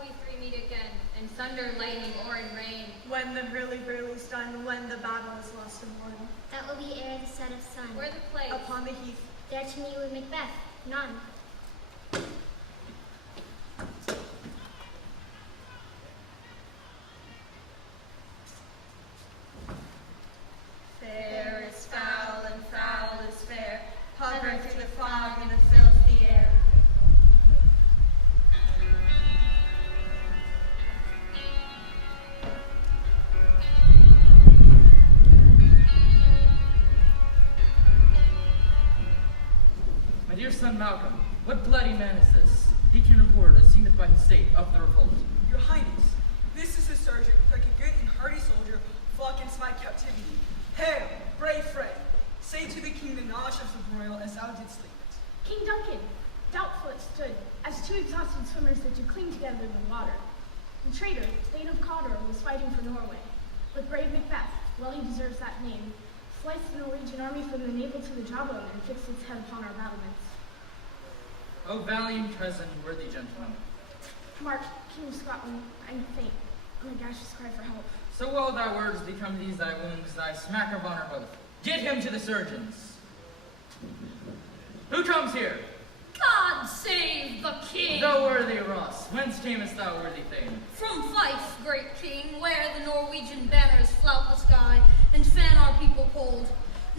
we three meet again, in thunder, lightning, or in rain. When the really done, when the battle is lost and won. That will be ere the set of sun. Where the place? Upon the heath. There to meet with Macbeth, none. Fair is foul and foul is fair, hover through the fog and the filthy air. My dear son Malcolm, what bloody man is this? He can report, as seemeth by his state, of the revolt. Your Highness, this is a sergeant, like a good and hardy soldier, flock into my captivity. Hail, brave friend! Say to the king the knowledge of the broil as thou didst leave it. King Duncan, doubtful it stood, as two exhausted swimmers that do cling together in the water. The traitor, Thane of Cawdor, was fighting for Norway. But brave Macbeth, well he deserves that name, sliced the Norwegian army from the navel to the jawbone and fixed its head upon our battlements. O valiant cousin, worthy gentleman. Mark, King of Scotland, I'm faint, and a gaseous cry for help. So well thy words become these thy wounds, thy smack of honor both. Get him to the surgeons. Who comes here? God save the king! Thou worthy Ross, whence camest thou, worthy Thane? From Fife, great king, where the Norwegian banners flout the sky and fan our people cold.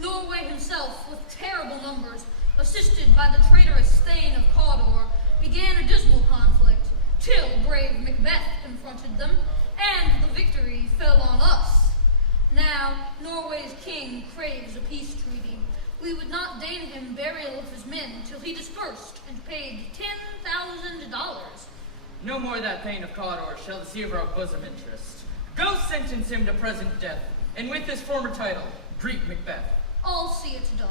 Norway himself, with terrible numbers, assisted by the traitorous Thane of Cawdor, began a dismal conflict, till brave Macbeth confronted them, and the victory fell on us. Now, Norway's king craves a peace treaty. We would not deign him burial of his men till he dispersed and paid $10,000. No more that Thane of Cawdor shall deceive our bosom interest. Go sentence him to present death, and with his former title, greet Macbeth. I'll see it done.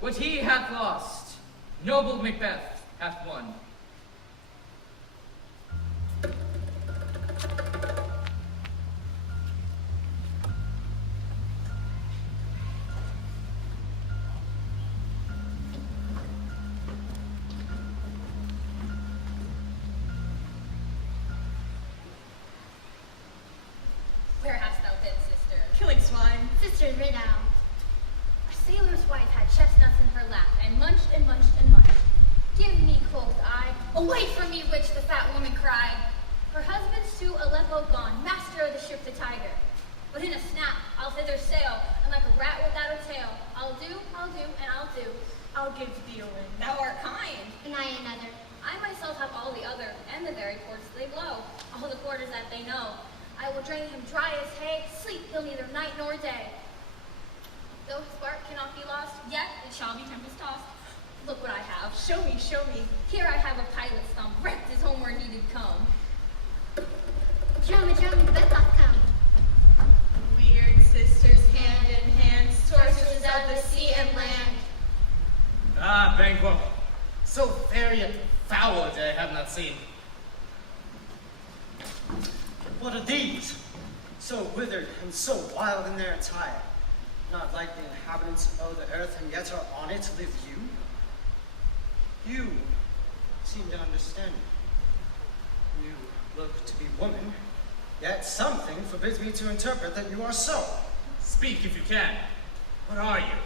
What he hath lost, noble Macbeth hath won. Where hast thou been, sister? Killing swine. Sister Riddle. A sailor's wife had chestnuts in her lap, and munched and munched and munched. Give me, quoth I. Away from me, witch, the fat woman cried. Her husband's to Aleppo gone, master of the ship the Tiger. But in a snap, I'll thither sail, and like a rat without a tail, I'll do, and I'll do. I'll give thee a ring. Thou art kind. And I another. I myself have all the other, and the very ports they blow, all the quarters that they know. I will drain him dry as hay, sleep he'll neither night nor day. Though his bark cannot be lost, yet it shall be tempest-tossed. Look what I have. Show me, show me. Here I have a pilot's thumb, wrecked his homeward he did come. Drum, Macbeth doth come. Weird sisters hand in hand, sorcerers of the sea and land. Ah, Banquo, so fair yet foul a day I have not seen. What are these? So withered and so wild in their attire, not like the inhabitants of the earth, and yet are on it live you. You seem to understand me. You look to be woman, yet something forbids me to interpret that you are so. Speak if you can. What are you?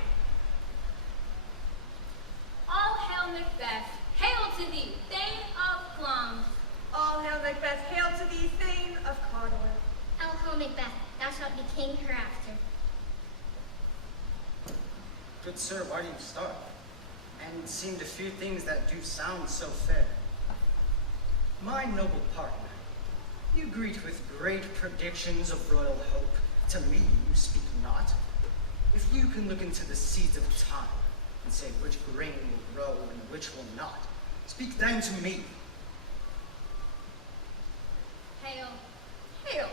All hail Macbeth, hail to thee, Thane of Glum. All hail Macbeth, hail to thee, Thane of Cawdor. Hail, hail, Macbeth, thou shalt be king hereafter. Good sir, why do you start? And seem to fear things that do sound so fair. My noble partner, you greet with great predictions of royal hope. To me you speak not. If you can look into the seeds of time and say which grain will grow and which will not, speak then to me. Hail, hail,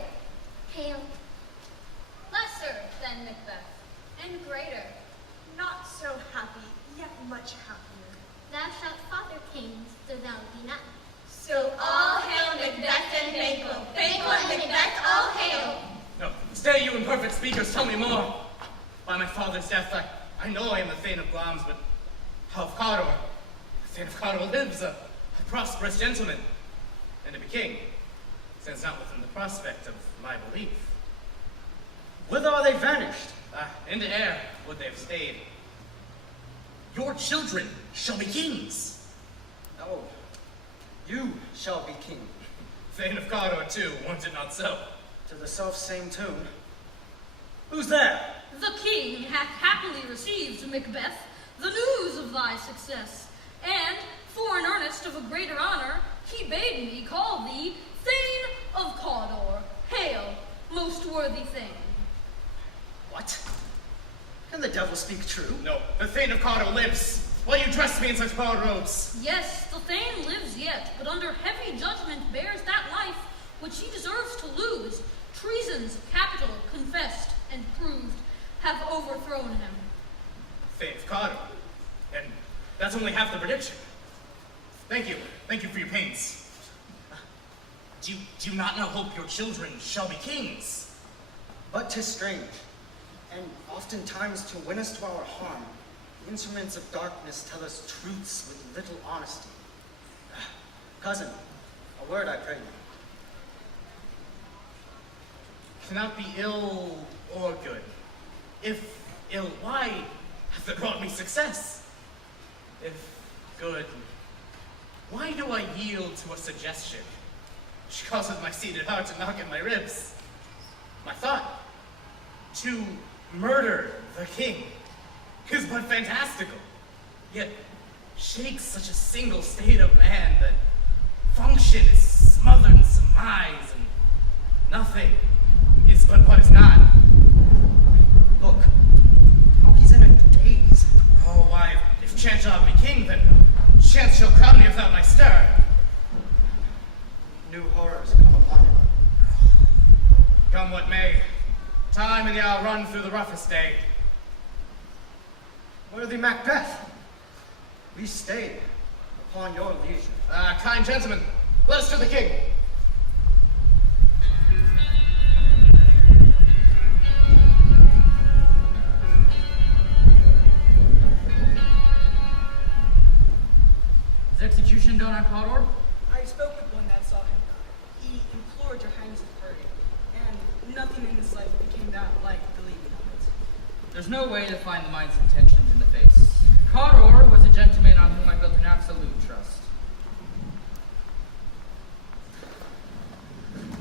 Hail. lesser than Macbeth, and greater. Not so happy, yet much happier. Thou shalt father kings, though thou be not. So all hail Macbeth and Banquo. Banquo and Macbeth, all hail. No, stay you imperfect speakers, tell me more. By my father's death, I know I am the Thane of Glamis, but how of Cawdor? The Thane of Cawdor lives, a prosperous gentleman, and to be king stands not within the prospect of my belief. Whither are they vanished? Into air would they have stayed. Your children shall be kings. Oh, you shall be king. Thane of Cawdor too, want it not so. To the self-same tune. Who's there? The king hath happily received, Macbeth, the news of thy success, and, for an earnest of a greater honor, he bade me call thee Thane of Cawdor. Hail, most worthy Thane. What? Can the devil speak true? No, the Thane of Cawdor lives. Why you dress me in such borrowed robes? Yes, the Thane lives yet, but under heavy judgment bears that life which he deserves to lose. Treasons, capital, confessed, and proved, have overthrown him. Thane of Cawdor. And that's only half the prediction. Thank you for your pains. Do you not now hope your children shall be kings? But 'tis strange, and oftentimes to win us to our harm, the instruments of darkness tell us truths with little honesty. Cousin, a word I pray you. Cannot be ill or good. If ill, why hath it brought me success? If good, why do I yield to a suggestion which causes my seated heart to knock at my ribs? My thought, to murder the king, is but fantastical, yet shakes such a single state of man that function is smothered in surmise, and nothing is but what is not. Look, how he's in a daze. Oh, why, if chance shall have me king, then chance shall crown me without my stir. New horrors come upon him. Come what may, time and the hour run through the roughest day. Worthy Macbeth, we stay upon your leisure. Kind gentlemen, let us to the king. Is execution done on Cawdor? I spoke with one that saw him die. He implored your highness's pardon, and nothing in this life became that like the leaving of it. There's no way to find the mind's intentions in the face. Cawdor was a gentleman on whom I built an absolute trust.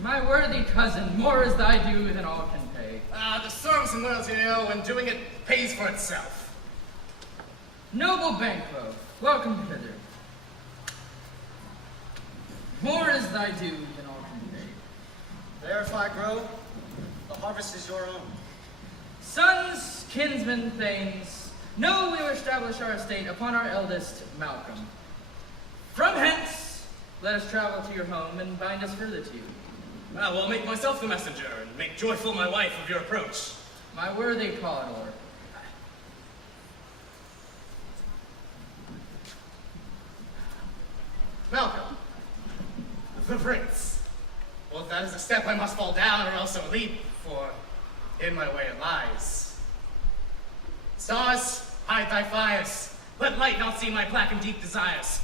My worthy cousin, more is thy due than all can pay. The service and loyalty I owe, and doing it pays for itself. Noble Banquo, welcome hither. More is thy due than all can pay. There, if I grow, the harvest is your own. Sons, kinsmen, thanes, know we will establish our estate upon our eldest, Malcolm. From hence, let us travel to your home and bind us further to you. Well, I'll make myself the messenger, and make joyful my wife of your approach. My worthy Cawdor. Malcolm, the prince. Well, if that is a step I must fall down, or else a leap, for in my way it lies. Stars, hide thy fires. Let light not see my black and deep desires.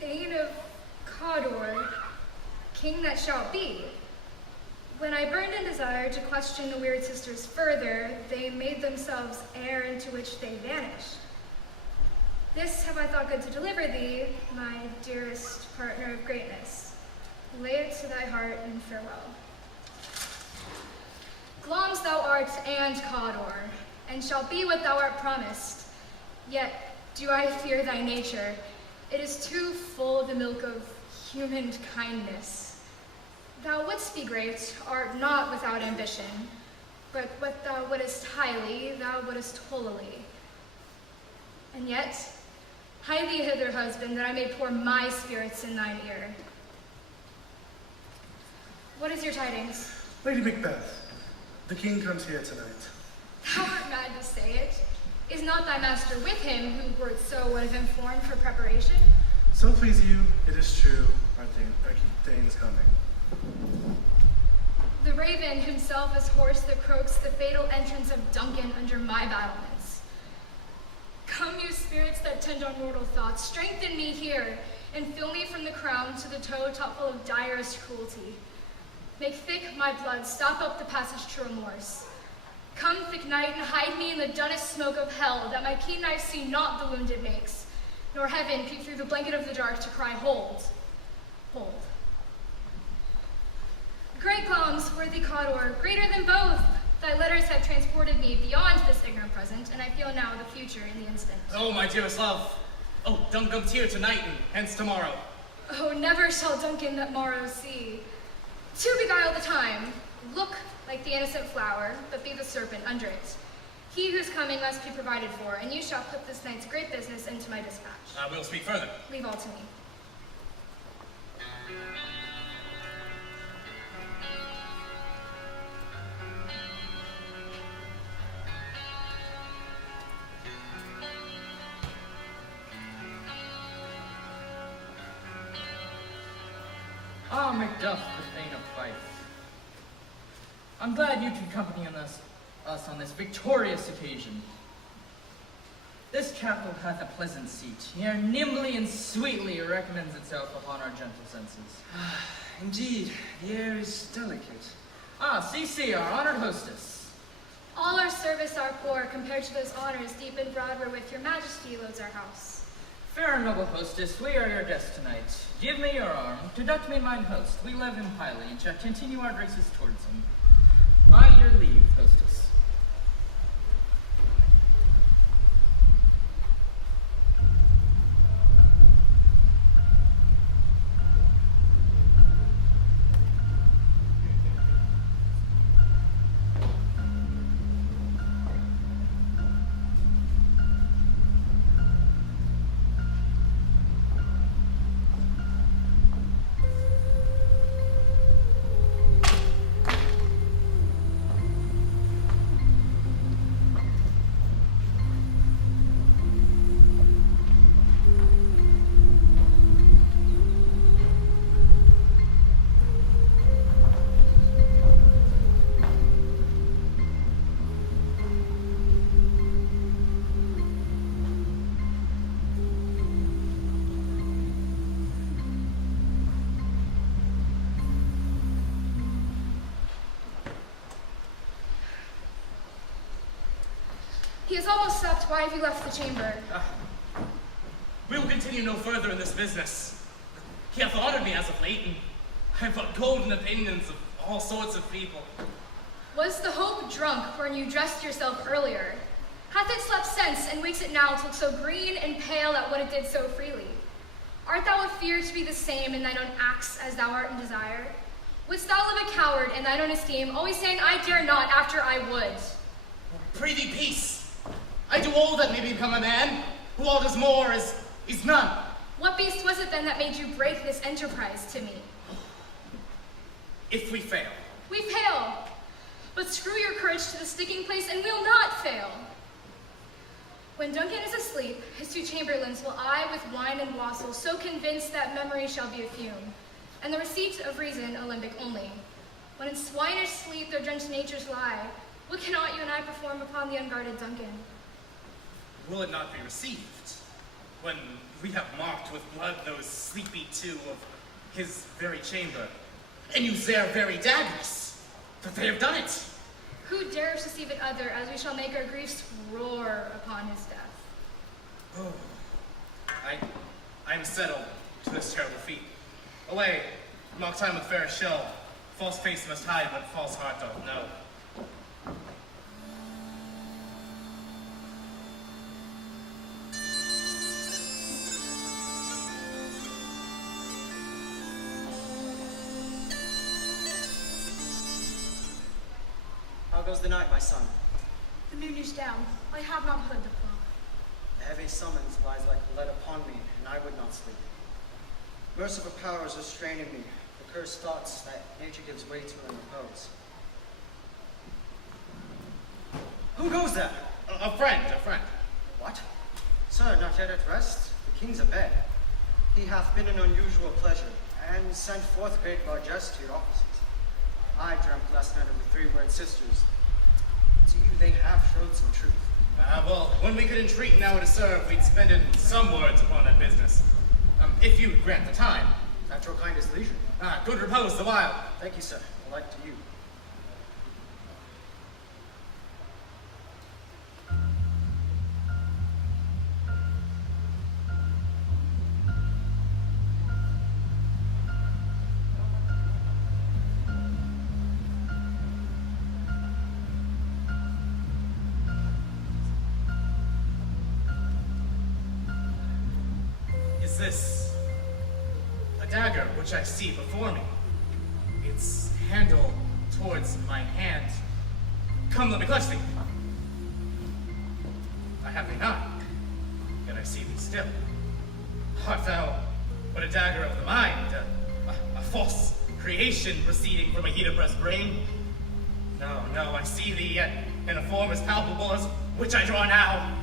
Thane of Cawdor, king that shall be. When I burned in desire to question the weird sisters further, they made themselves air into which they vanished. This have I thought good to deliver thee, my dearest partner of greatness. Lay it to thy heart and farewell. Glamis thou art and Cawdor, and shalt be what thou art promised. Yet do I fear thy nature. It is too full of the milk of human kindness. Thou wouldst be great, art not without ambition, but what thou wouldest highly, thou wouldest holily. And yet, hie thee hither, husband, that I may pour my spirits in thine ear. What is your tidings? Lady Macbeth, the king comes here tonight. Thou art mad to say it. Is not thy master with him, who wert so would have informed for preparation? So please you, it is true, our Thane is coming. The raven himself is horse that croaks the fatal entrance of Duncan under my battlements. Come, you spirits that tend on mortal thoughts, strengthen me here, and fill me from the crown to the toe top full of direst cruelty. Make thick my blood, stop up the passage to remorse. Come, thick night, and hide me in the dunnest smoke of hell, that my keen knife see not the wound it makes, nor heaven peep through the blanket of the dark to cry, hold, hold. Great palms, worthy Cawdor, greater than both, thy letters have transported me beyond this ignorant present, and I feel now the future in the instant. Oh, my dearest love. Oh, Duncan's here tonight and hence tomorrow. Oh, never shall Duncan that morrow see. To beguile the time, look like the innocent flower, but be the serpent under it. He whose coming must be provided for, and you shall put this night's great business into my dispatch. We'll speak further. Leave all to me. Ah, Macduff, the Thane of Fife. I'm glad you can accompany us on this victorious occasion. This capital hath a pleasant seat, here nimbly and sweetly recommends itself upon our gentle senses. Indeed, the air is delicate. Ah, see, our honored hostess. All our service are poor compared to those honors deep and broad wherewith your majesty loads our house. Fair and noble hostess, we are your guests tonight. Give me your arm, conduct me mine host. We love him highly, and shall continue our graces towards him. By your leave, hostess. He has almost slept. Why have you left the chamber? We will continue no further in this business. He hath honored me as of late, and I have got golden opinions of all sorts of people. Was the hope drunk when you dressed yourself earlier? Hath it slept since, and wakes it now to look so green and pale at what it did so freely? Art thou afeard to be the same in thine own acts as thou art in desire? Wouldst thou live a coward in thine own esteem, always saying, I dare not, after I would? Prithee, peace. I do all that may become a man, who all does more is none. What beast was it then that made you break this enterprise to me? If we fail. We fail. But screw your courage to the sticking place and we'll not fail. When Duncan is asleep, his two chamberlains will I with wine and wassail, so convinced that memory shall be a fume, and the receipt of reason a limbic only. When in swinish sleep their drenched natures lie, what cannot you and I perform upon the unguarded Duncan? Will it not be received, when we have marked with blood those sleepy two of his very chamber, and use their very daggers, that they have done it? Who dares deceive it other, as we shall make our griefs roar upon his death? Oh, I am settled to this terrible feat. Away, mock time with fair show. False face must hide what false heart doth know. How goes the night, my son? The moon is down. I have not heard the clock. A heavy summons lies like lead upon me, and I would not sleep. Merciful powers restraining me, the cursed thoughts that nature gives way to in repose. Who goes there? A friend. What? Sir, not yet at rest? The king's abed. He hath been an unusual pleasure, and sent forth great largesse to your offices. I dreamt last night of the three-word sisters. To you they have showed some truth. Well, when we could entreat now to serve, we'd spend in some words upon that business. If you grant the time. At your kindest leisure. Good repose the while. Thank you, sir. Like to you. Is this a dagger which I see before me? Its handle towards my hand. Come, let me clutch thee. I have thee not, yet I see thee still. Art thou but a dagger of the mind, a false creation proceeding from a heat-oppressed brain? No, no, I see thee yet in a form as palpable as which I draw now.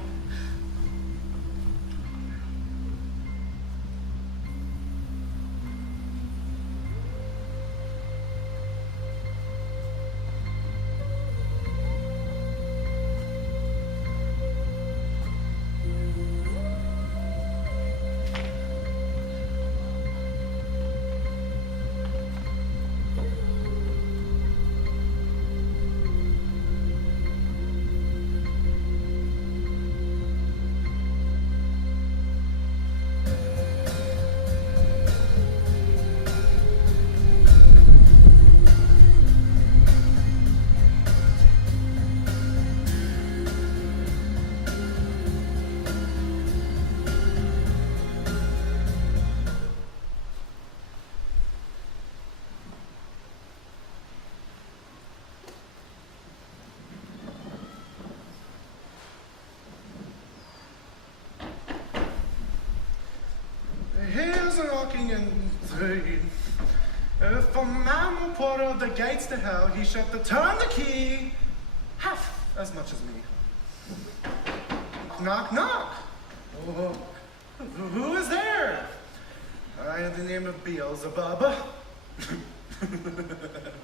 Here's a rocking in three. If a man will pour out the gates to hell, he shall turn the key half as much as me. Knock, knock. Oh, who is there? I have the name of Beelzebub.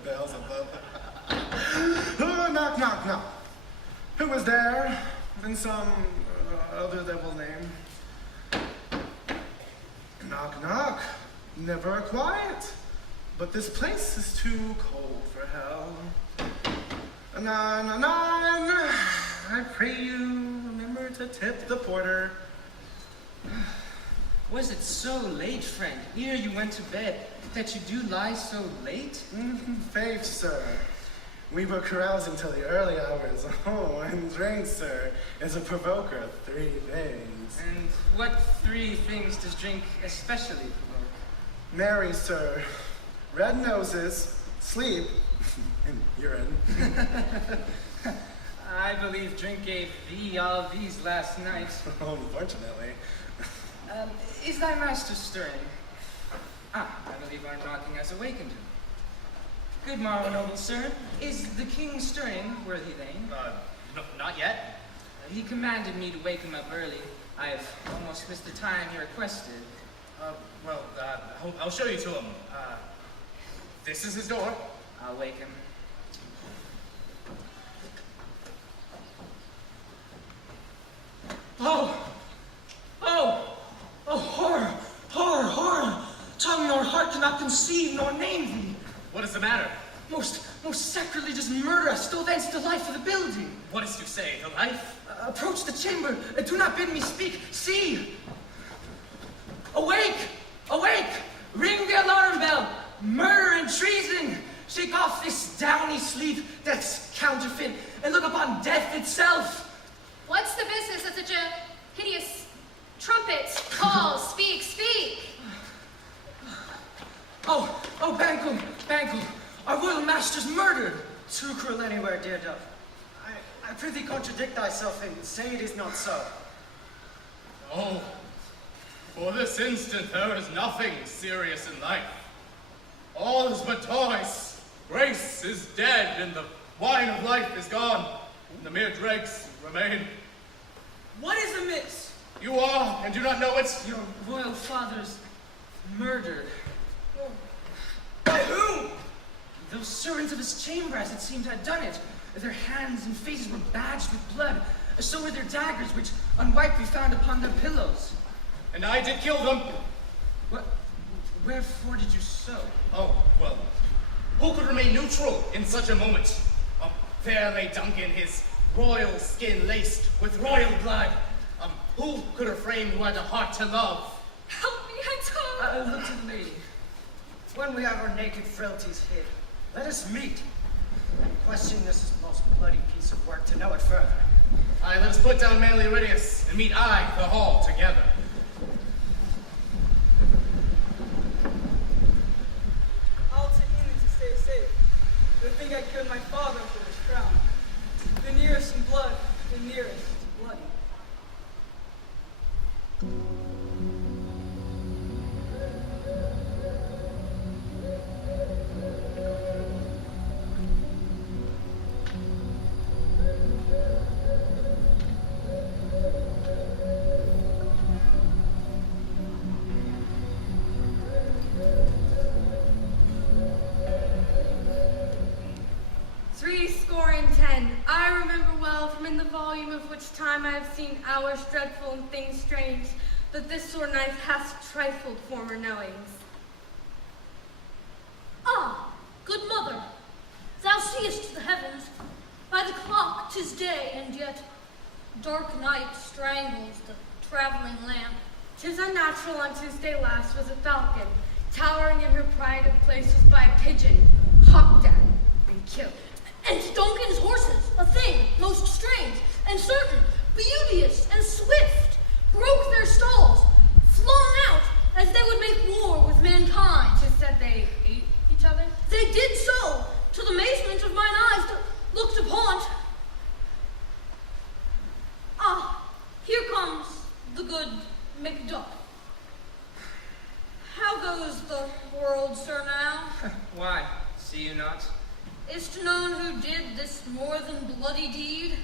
Beelzebub. Oh, knock, knock, knock. Who is there? In some other devil name. Knock, knock. Never quiet. But this place is too cold for hell. Anon, anon. I pray you remember to tip the porter. Was it so late, friend, ere you went to bed, that you do lie so late? Faith, sir. We were carousing till the early hours. Oh, and drink, sir, is a provoker of 3 things. And what 3 things does drink especially provoke? Marry, sir, red noses, sleep, and urine. I believe drink gave thee all these last night. Unfortunately. Is thy master stirring? I believe our knocking has awakened him. Good morrow, noble sir. Is the king stirring, worthy thane? Not yet. He commanded me to wake him up early. I have almost missed the time he requested. I'll show you to him. This is his door. I'll wake him. Oh, horror, horror, horror! Tongue nor heart cannot conceive nor name thee. What is the matter? Most sacrilegious murder hath stole thence the life of the building. What is to say, the life? Approach the chamber, and do not bid me speak. See! Awake! Awake! Ring the alarm bell! Murder and treason! Shake off this downy sleep, death's counterfeit, and look upon death itself! What's the business of such a hideous trumpet call? Speak, speak! Oh, Banquo, our royal master's murdered! Too cruel anywhere, dear dove. I prithee contradict thyself and say it is not so. Oh, for this instant there is nothing serious in life. All is but toys. Grace is dead, and the wine of life is gone, and the mere dregs remain. What is amiss? You are, and do not know it. Your royal father's Murdered. By whom? Those servants of his chamber, as it seemed, had done it. Their hands and faces were badged with blood. So were their daggers, which unwiped we found upon their pillows. And I did kill them. What? Wherefore did you so? Oh, well, who could remain neutral in such a moment? There lay Duncan, his royal skin laced with royal blood. Who could refrain who had a heart to love? Help me, I don't. Look to the lady. When we have our naked frailties hid, let us meet and question this most bloody piece of work to know it further. Aye, let us put down manly Iridius and meet the hall together. I'll to England to stay safe. They think I killed my father for his crown. The nearest in blood, the nearest bloody. I remember well from in the volume of which time I have seen hours dreadful and things strange, that this sore knife hath trifled former knowings. Ah, good mother, thou seest the heavens. By the clock 'tis day, and yet dark night strangles the traveling lamp. 'Tis unnatural on Tuesday last was a falcon, towering in her pride of places by a pigeon, hawked at and killed. And Duncan's horses, a thing most strange and certain, beauteous and swift, broke their stalls, flung out as they would make war with mankind. 'Tis said they ate each other? They did so, to the amazement of mine eyes that looked upon. Ah, here comes the good Macduff. How goes the world, sir, now? Why, see you not? Is't known who did this more than bloody deed?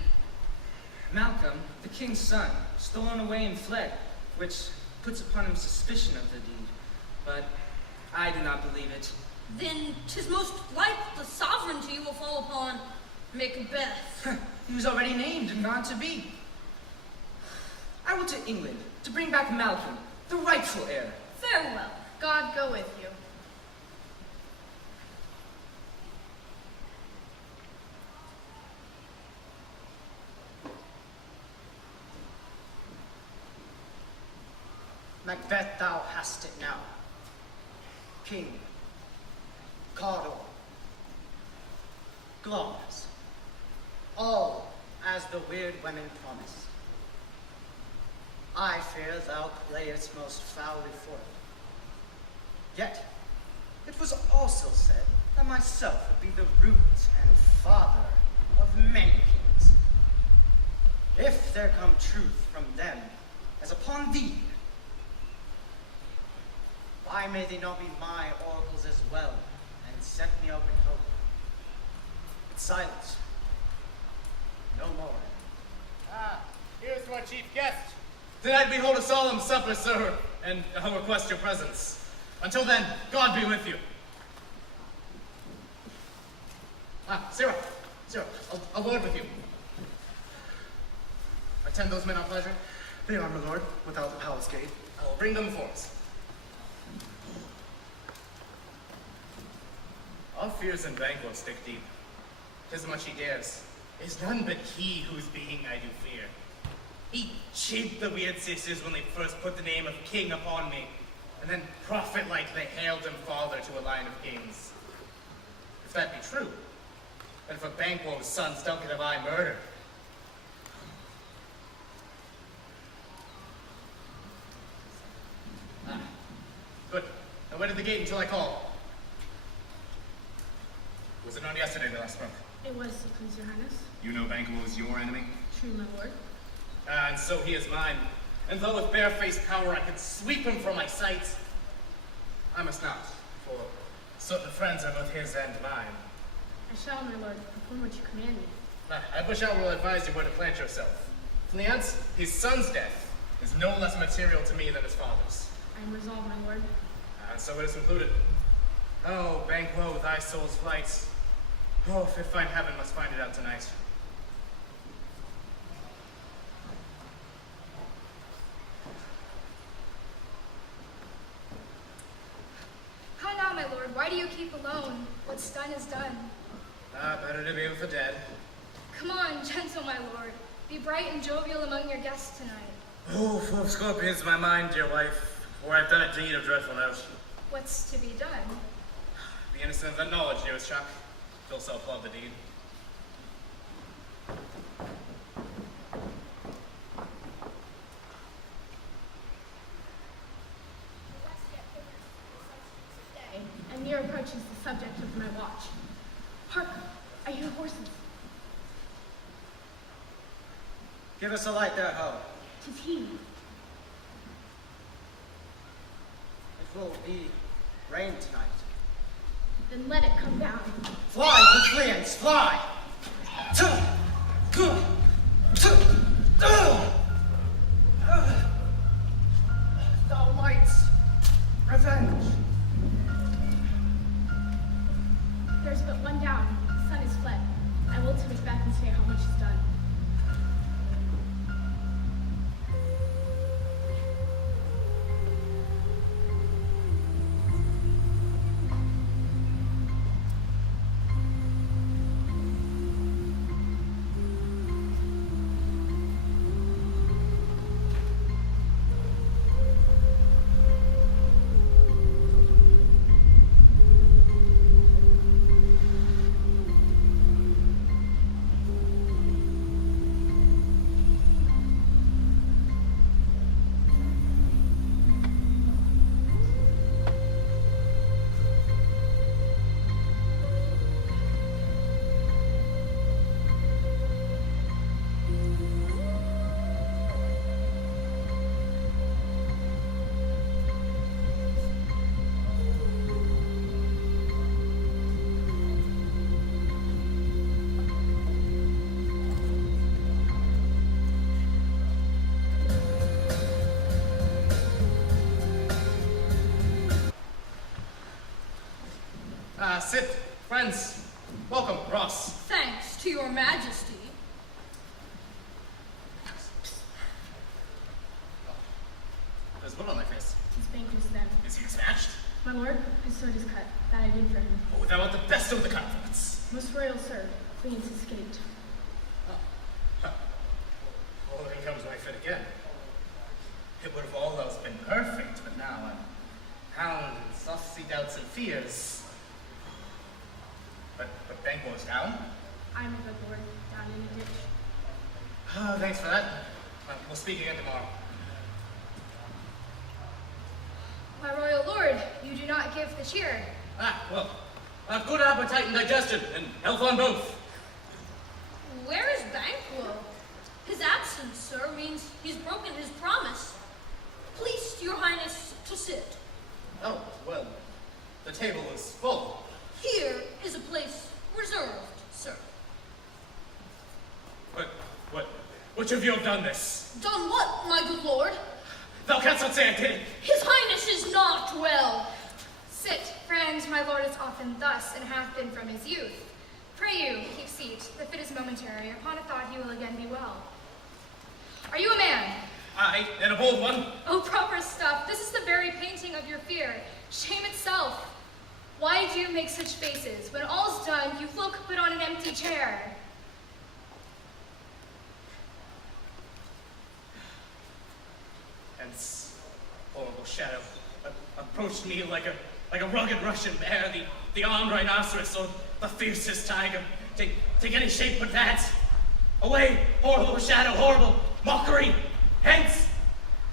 Malcolm, the king's son, stolen away and fled, which puts upon him suspicion of the deed. But I do not believe it. Then 'tis most like the sovereignty will fall upon Macbeth. He was already named and gone to be. I will to England to bring back Malcolm, the rightful heir. Farewell. God go with you. Macbeth, thou hast it now. King, Cawdor, Glamis, all as the weird women promise. I fear thou playest most foully for it. Yet, it was also said that myself would be the root and father of many kings. If there come truth from them, as upon thee, why may they not be my oracles as well, and set me up in hope? But silence. No more. Ah, here's our chief guest. Tonight we hold a solemn supper, sir, and I'll request your presence. Until then, God be with you. Ah, Sarah, a word with you. Attend those men on pleasure? They are, my lord, without the palace gate. I will bring them before us. Our fears and Banquo stick deep. 'Tis much he dares. Is none but he whose being I do fear. He chid the weird sisters when they first put the name of king upon me, and then prophet-like they hailed him father to a line of kings. If that be true, then for Banquo's sons Duncan have I murdered. Ah, good. Now wait at the gate until I call. Was it not yesterday that I spoke? It was, so please, your highness. You know Banquo is your enemy? True, my lord. And so he is mine. And though with barefaced power I could sweep him from my sight, I must not, for certain friends are both his and mine. I shall, my lord, perform what you command me. I wish I will advise you where to plant yourself. Fleance, his son's death is no less material to me than his father's. I am resolved, my lord. so it is concluded. Oh, Banquo, thy soul's flight. Oh, if find heaven must find it out tonight. How now, my lord? Why do you keep alone? What's done is done. Better to be with the dead. Come on, gentle my lord. Be bright and jovial among your guests tonight. Oh, full of scorpions in my mind, dear wife, for I've done a deed of dreadful note. What's to be done? The innocent of that knowledge, dearest Chuck. Still self-love the deed. And near approaches the subject of my watch. Hark! I hear horses. Give us a light there, Ho. 'Tis he. It will be rain tonight. Then let it come down. Fly, Bethleans, fly! Thou mightst revenge. There's but one down. The sun is fled. I will to Macbeth and say how much is done. Sit, friends. Welcome, Ross. Thanks to your majesty. There's blood on thy face. 'Tis Banquo's then. Is he smashed? My lord, his sword is cut. That I did for him. Oh, thou art the best of the confidants. Most royal sir, Queen's escaped. Oh, here comes my fit again. It would have all else been perfect, but now I'm hound and saucy doubts and fears. But Banquo's down? I'm a good lord, down in a ditch. Oh, thanks for that. We'll speak again tomorrow. My royal lord, you do not give the cheer. Well, I've good appetite and digestion, and health on both. Where is Banquo? His absence, sir, means he's broken his promise. Please, your highness, to sit. Oh, well, the table is full. Here is a place reserved, sir. But, which of you have done this? Done what, my good lord? Thou canst not say I did. His highness is not well. Sit, friend, my lord is often thus, and hath been from his youth. Pray you, keep seat. The fit is momentary. Upon a thought, he will again be well. Are you a man? Aye, and a bold one. Oh, proper stuff. This is the very painting of your fear. Shame itself. Why do you make such faces? When all's done, you look but on an empty chair. Hence, horrible shadow approached me like a rugged Russian bear, the armed rhinoceros, or the fiercest tiger. Take any shape but that. Away, horrible shadow, horrible mockery. Hence,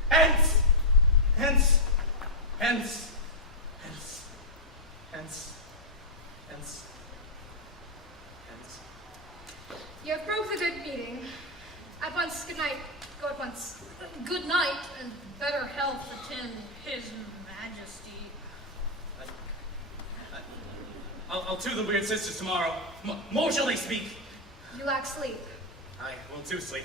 hence, hence, hence, hence, hence, hence, hence. You have broke the good meeting. At once, good night. Go at once. Good night, and better health attend his majesty. I'll to the weird sisters tomorrow. More shall they speak. You lack sleep. I will too sleep.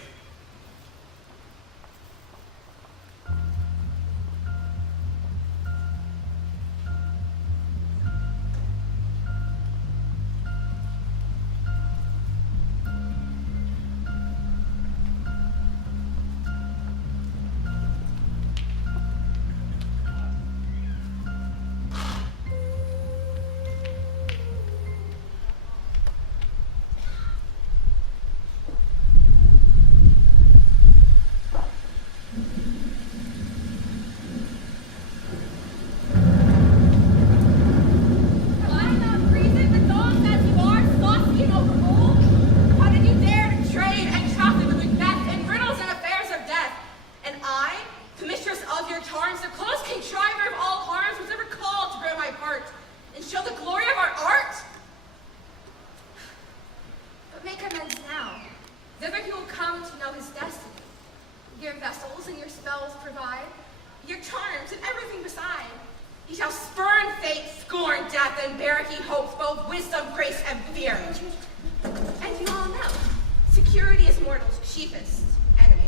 chiefest enemy.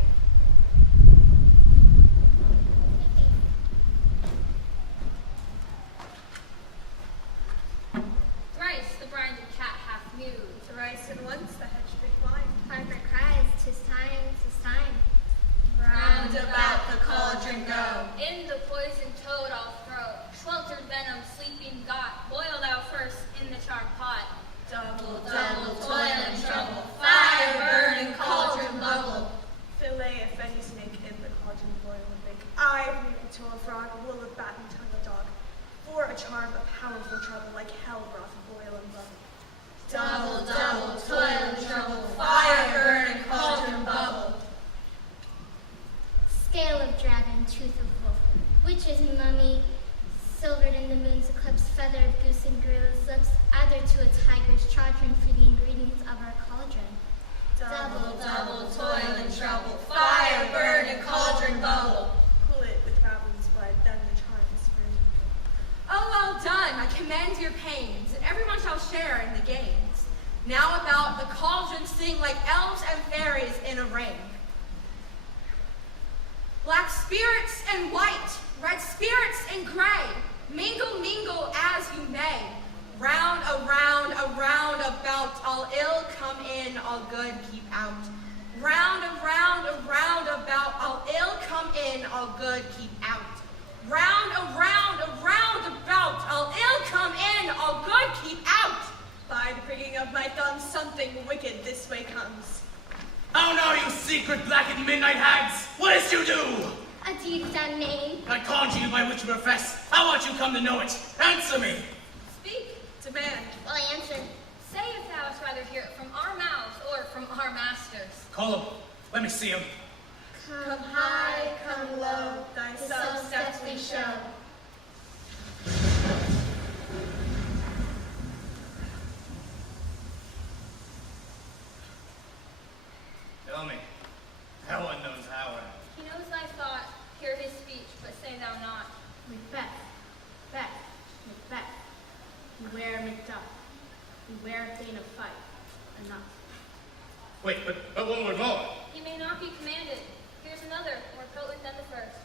Thrice the brinded cat hath mewed. Thrice and once the hedge did blind. Harper cries, 'tis time, 'tis time. Round about the cauldron go. In the poisoned toad I'll throw. Sweltered venom, sleeping got. Boil thou first in the charred pot. Double, double, toil and trouble. Fire burn and cauldron bubble. Fillet if any snake in the cauldron boil and bake. I breathe to a frog, will a bat and tongue a dog. For a charm, a powerful trouble, like hell broth boil and bubble. Double, double, toil and trouble. Fire burn and cauldron bubble. Scale of dragon, tooth of wolf, witch's mummy, silvered in the moon's eclipse, feather of goose and gorille's lips, either to a tiger's children for the ingredients of our cauldron. Double, double, toil and trouble. Fire burn and cauldron bubble. Cool it with raven's blood, then the charm is free. Oh, well done. I commend your pains, and everyone shall share in the gains. Now about the cauldron sing like elves and fairies in a ring. Black spirits and white, red spirits and gray, mingle, mingle as you may. Round, around about, all ill come in, all good keep out. Round, around about, all ill come in, all good keep out. Round, around about, all ill come in, all good keep out. By the pricking of my thumb, something wicked this way comes. How now, you secret blackened midnight hags? What is you do? A deed without name. I conjure you by which you profess. How ought you come to know it? Answer me. Speak, demand. Will I answer? Say if thou wouldst rather hear it from our mouths or from our masters. Call him. Let me see him. Come high, come low, Thyself steps we show. Tell me, how unknown's hour? He knows thy thought, hear his speech, but say thou not. Macbeth, Macbeth. Beware Macduff. Beware Thane of Fife. Enough. Wait, but one word more. He may not be commanded. Here's another, more potent than the first.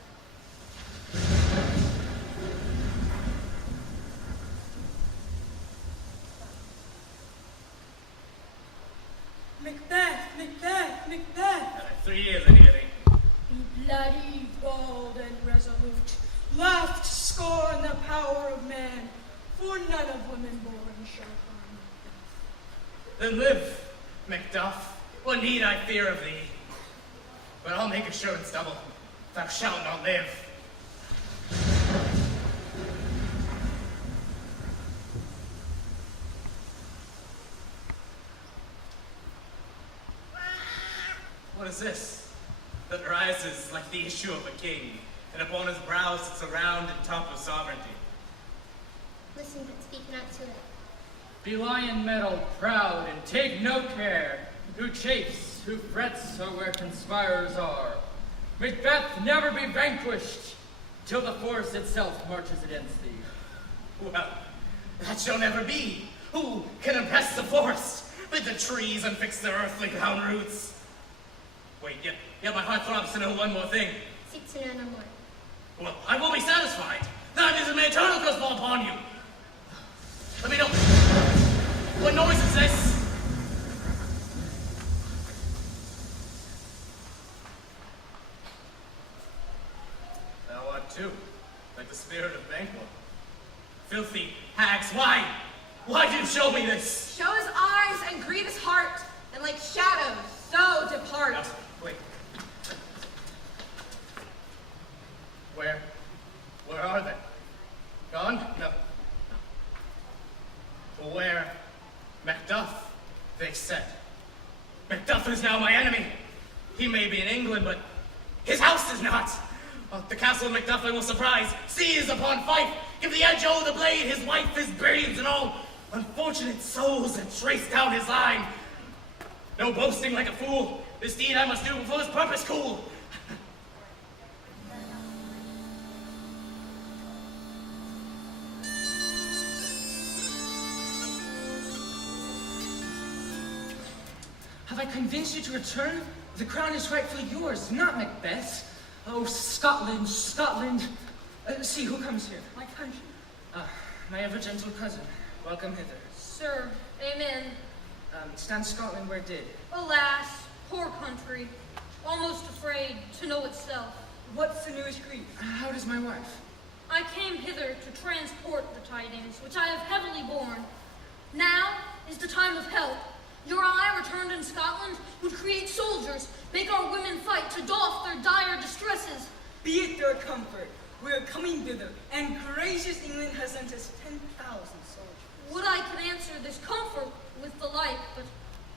Macbeth, Macbeth, Macbeth. 3 years in here, Be bloody, bold, and resolute. Laugh to scorn the power of man, for none of women born shall harm. Then live, Macduff. What need I fear of thee? But I'll make assurance double. Thou shalt not live. What is this that rises like the issue of a king, and upon his brow sits a round and top of sovereignty? Listen, but speak not to it. Be lion-mettled, proud, and take no care, who chafes, who frets, or where conspirers are. Macbeth never be vanquished, till the force itself marches against thee. Well, that shall never be. Who can impress the forest, bid the trees and fix their earthly ground roots? Wait, yet my heart throbs to know one more thing. Seek to know no more. Well, I will be satisfied. That is an eternal curse fall upon you. Let me know. What noise is this? Thou art too, like the spirit of Banquo. Filthy hags, why? Why do you show me this? Show his eyes and grieve his heart, and like shadows, so depart. No, wait. Where are they? Gone? No. For where? Macduff, they said. Macduff is now my enemy. He may be in England, but his house is not. The castle of Macduff I will surprise, seize upon Fife, give the edge o' the blade, his wife, his babes, and all unfortunate souls that trace down his line. No boasting like a fool. This deed I must do before this purpose cool. Have I convinced you to return? The crown is rightfully yours, not Macbeth's. Oh, Scotland, Scotland. See, who comes here? My country. My ever gentle cousin. Welcome hither. Sir, amen. Stand Scotland where it did. Alas, poor country, almost afraid to know itself. What's the newest grief? How does my wife? I came hither to transport the tidings, which I have heavily borne. Now is the time of help. Your eye, returned in Scotland, would create soldiers, make our women fight to doff their dire distresses. Be it their comfort. We are coming thither, and gracious England has sent us 10,000 soldiers. Would I could answer this comfort with the like, but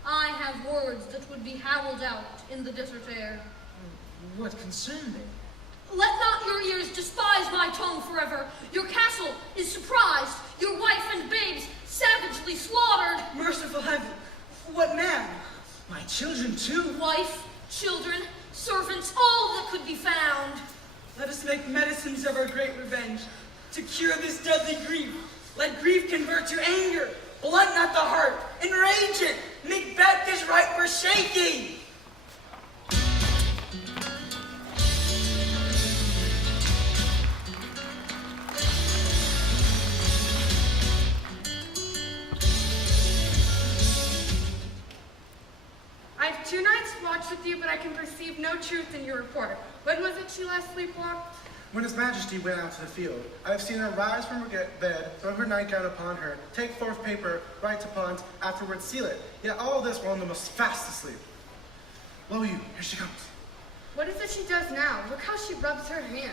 I have words that would be howled out in the desert air. What concern they? Let not your ears despise my tongue forever. Your castle is surprised, your wife and babes savagely slaughtered. Merciful heaven, what man? My children too. Wife, children, servants, all that could be found. Let us make medicines of our great revenge to cure this deadly grief. Let grief convert to anger, blunt not the heart, enrage it. Macbeth is ripe for shaking. I have 2 nights watched with you, but I can perceive no truth in your report. When was it she last sleepwalked? When His Majesty went out to the field, I have seen her rise from her bed, throw her nightgown upon her, take forth paper, write upon, afterwards seal it. Yet all this while in the most fast asleep. Lo you, here she comes. What is it she does now? Look how she rubs her hands.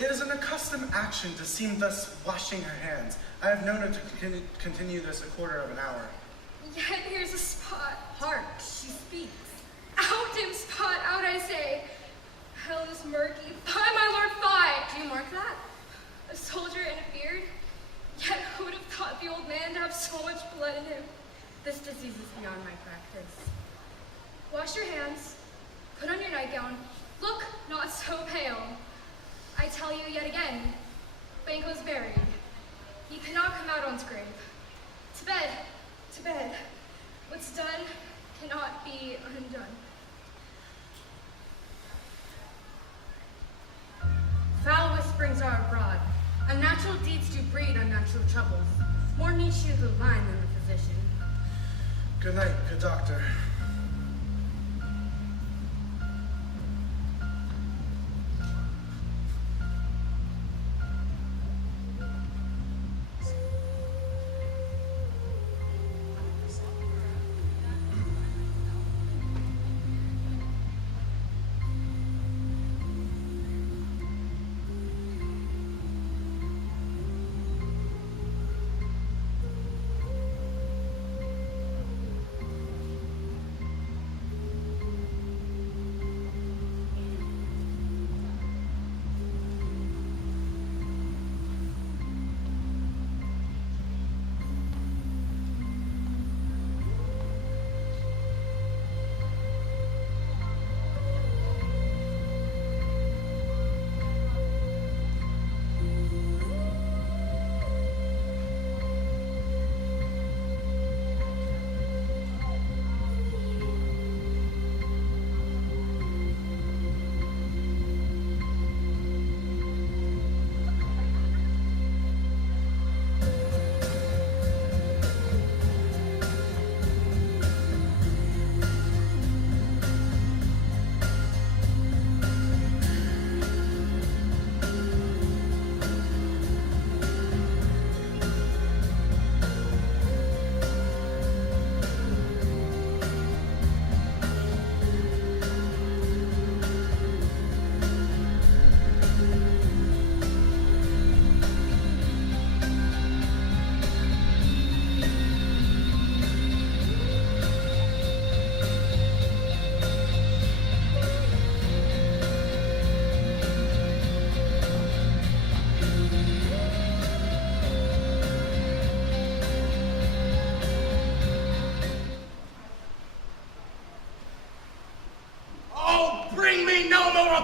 It is an accustomed action to seem thus washing her hands. I have known her to continue this a quarter of an hour. Yet here's a spot. Hark, she speaks. Out, dim spot, out, I say. Hell is murky. By my lord, fie! Do you mark that? A soldier in a beard? Yet who would have thought the old man to have so much blood in him? This disease is beyond my practice. Wash your hands. Put on your nightgown. Look not so pale. I tell you yet again, Banquo's buried. He cannot come out on's grave. To bed, to bed. What's done cannot be undone. Foul whisperings are abroad. Unnatural deeds do breed unnatural troubles. More need she the line than the physician. Good night, good doctor.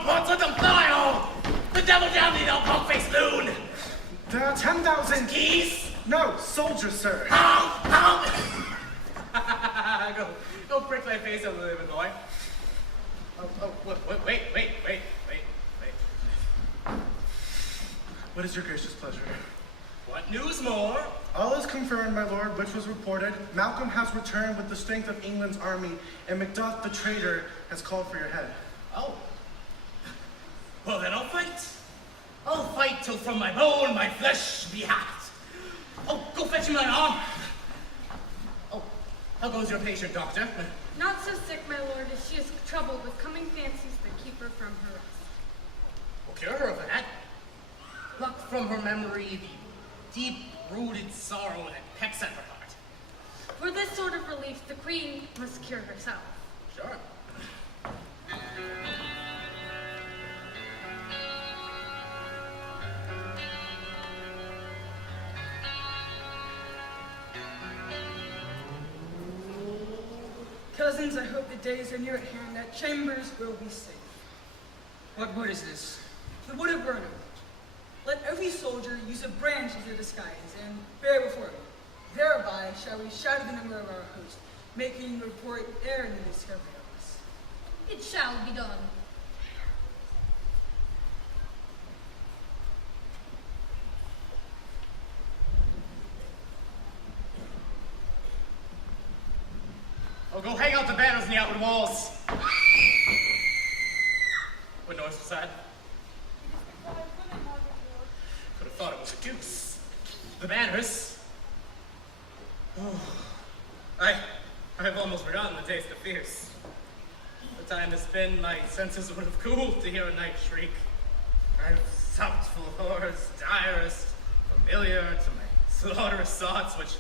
reports of them fly all! The devil down thee, thou punk-faced loon! There are 10,000 Geese? No, soldiers, sir. Go prick thy face, O living boy. Wait. What is your gracious pleasure? What news more? All is confirmed, my lord, which was reported. Malcolm has returned with the strength of England's army, and Macduff the traitor has called for your head. Oh. Well, then I'll fight. I'll fight till from my bone my flesh be hacked. Oh, go fetch me my arm. Oh, how goes your patient, doctor? Not so sick, my lord, as she is troubled with coming fancies that keep her from her rest. We'll cure her of that. Pluck from her memory the deep-rooted sorrow that pecks at her heart. For this sort of relief, the queen must cure herself. Sure. Cousins, I hope the days are near at hand that Chambers will be safe. What wood is this? The wood of Burnham. Let every soldier use a branch as a disguise and bear before him. Thereby shall we shatter the number of our host, making report ere any discovery of us. It shall be done. I'll go hang out the banners in the outward walls. What noise was that? Could have thought it was a goose. The banners? Oh, I've almost forgotten the taste of fierce. The time has been, my senses would have cooled to hear a night shriek. I've supped full horrors, direst, familiar to my slaughterous thoughts, which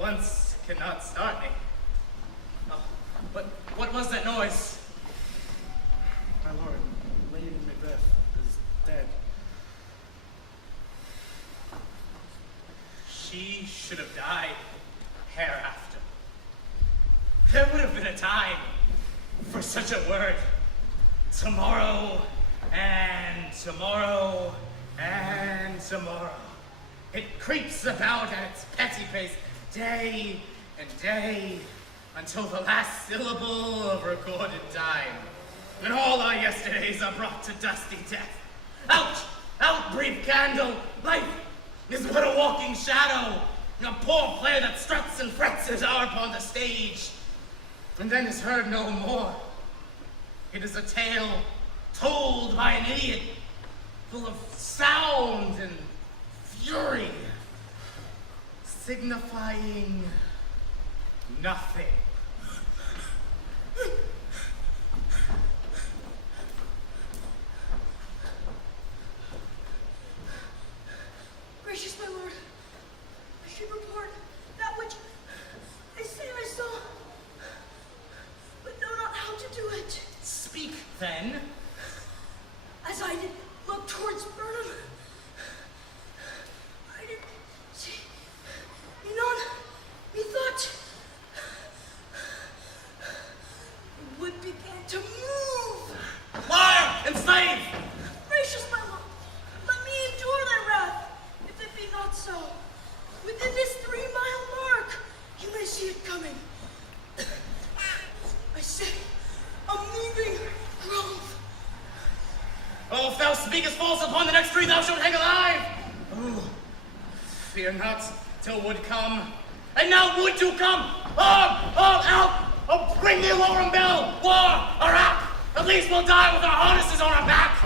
once cannot start me. Oh, what was that noise? My lord, Lady Macbeth is dead. She should have died hereafter. There would have been a time for such a word. Tomorrow, and tomorrow, and tomorrow. It creeps about at its petty pace, day and day, until the last syllable of recorded time. And all our yesterdays are brought to dusty death. Out, brief candle, life is but a walking shadow, a poor play that struts and frets his hour upon the stage, and then is heard no more. It is a tale told by an idiot, full of sound and fury, signifying nothing. Gracious my lord, I should report that which I say I saw, but know not how to do it. Speak, then. As I did look towards Burnham, I did see none, methought the wood began to move. Liar and slave! Gracious my lord, let me endure thy wrath, if it be not so. Within this 3-mile mark, you may see it coming. I say, a moving grove. Oh, if thou speakest false upon the next tree, thou shalt hang alive! Oh, fear not till wood come. And now wood to come! Out! Oh, bring the alarm bell! War or rap! At least we'll die with our harnesses on our back!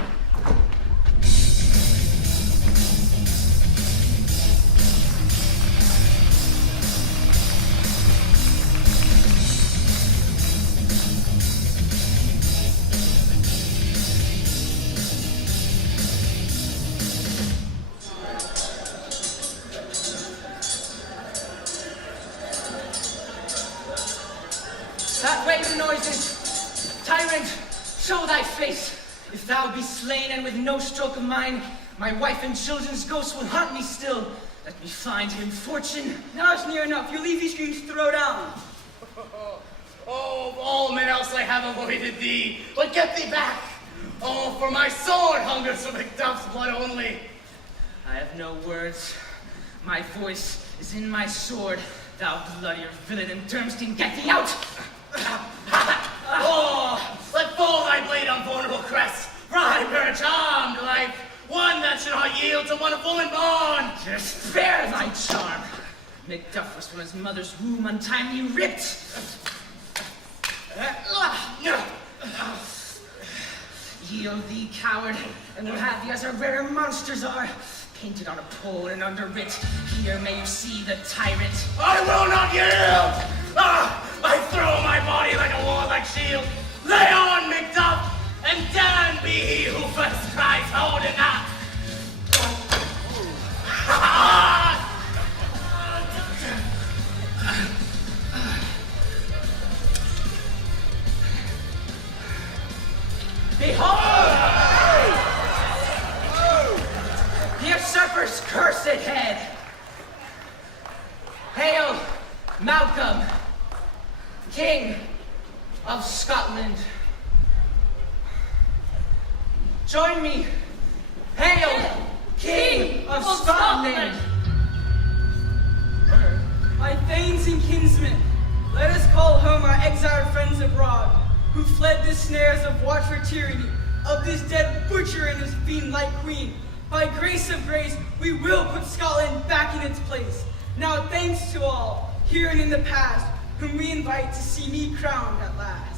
That way the noises. Tyrant, show thy face. If thou be slain and with no stroke of mine, my wife and children's ghosts will haunt me still. Let me find him fortune. Now's near enough. You leave these dreams to throw down. Oh, of all men else I have avoided thee, but get thee back! Oh, for my sword hungers for Macduff's blood only. I have no words. My voice is in my sword. Thou bloodier villain and Durmstein, get thee out! Oh, let fall thy blade! from his mother's womb untimely ripped. Yield thee, coward, and we'll have thee as our rare monsters are, painted on a pole and underwrit. Here may you see the tyrant. I will not yield! I throw my body like a warlike shield. Lay on, Macduff, and damned be he who first cries, hold enough! Behold! The usurper's cursed head! Hail, Malcolm, King of Scotland! Join me! Hail, King of Scotland! My thanes and kinsmen, let us call home our exiled friends abroad, who fled the snares of watchful tyranny, of this dead butcher and his fiend-like queen. By grace of grace, we will put Scotland back in its place. Now thanks to all, here and in the past, whom we invite to see me crowned at last.